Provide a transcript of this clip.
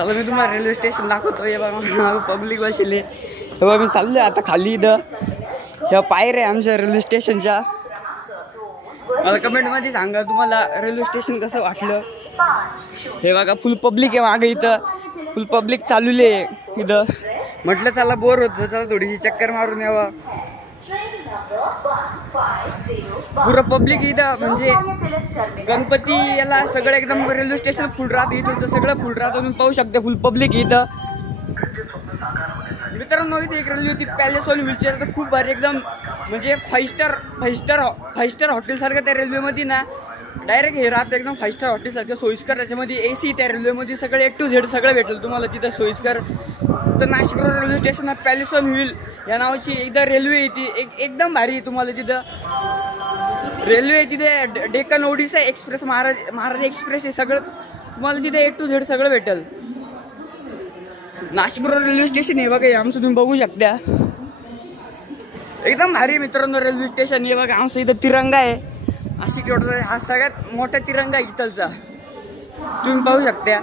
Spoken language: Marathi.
चला मी तुम्हाला रेल्वे स्टेशन दाखवतो. हे बघा पब्लिक बसले. हे बघा मी चाललोय आता खाली. इथं ह्या पायऱ्या आमच्या रेल्वे स्टेशनच्या. मला कमेंटमध्ये सांगा तुम्हाला रेल्वे स्टेशन कसं वाटलं. हे बघा फुल पब्लिक आहे मागे. इथं फुल पब्लिक चालवली आहे. इथं म्हटलं चला बोर होतो, चला थोडीशी चक्कर मारून यावं. पुरं पब्लिक इथं म्हणजे गणपती याला सगळं एकदम रेल्वे स्टेशन फुल राहतं. इथं सगळं फुल राहतं. तुम्ही पाहू शकता फुल पब्लिक इथं. मित्रांनो इथे एक रेल्वे होती पॅलेस वाली व्हीलचेअर. तर खूप भारी एकदम म्हणजे फाईव्ह स्टार हॉटेल सारखं त्या रेल्वेमध्ये ना डायरेक्ट हे राहतं एकदम 5 स्टार हॉटेल सारखं सोयीस्कर. त्याच्यामध्ये AC त्या रेल्वेमध्ये सगळे A to Z सगळं भेटेल तुम्हाला तिथं सोयीस्कर. तर नाशिक रोड रेल्वे स्टेशन आहे पॅलेस ऑन व्हील या नावाची इथं रेल्वे येते. एकदम भारी आहे. तुम्हाला तिथं रेल्वे आहे तिथे डेक्कन ओडिसा एक्सप्रेस महाराज एक्सप्रेस हे सगळं तुम्हाला तिथे A to Z सगळं भेटेल. नाशिक रोड रेल्वे स्टेशन हे बघा आमचं तुम्ही बघू शकता. एकदम भारी मित्रांनो रेल्वे स्टेशन. हे बघा आमचं इथं तिरंगा आहे. नाशिक रोडचा हा सगळ्यात मोठा तिरंगा आहे इथलचा तुम्ही पाहू शकता.